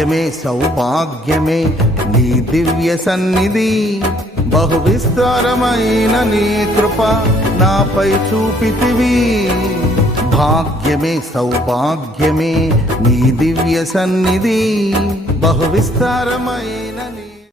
భాగ్యమే సౌభాగ్యమే నీ దివ్య సన్నిధి, బహు విస్తారమైన నీ కృప నాపై చూపితివి. భాగ్యమే సౌభాగ్యమే నీ దివ్య సన్నిధి, బహు విస్తారమైన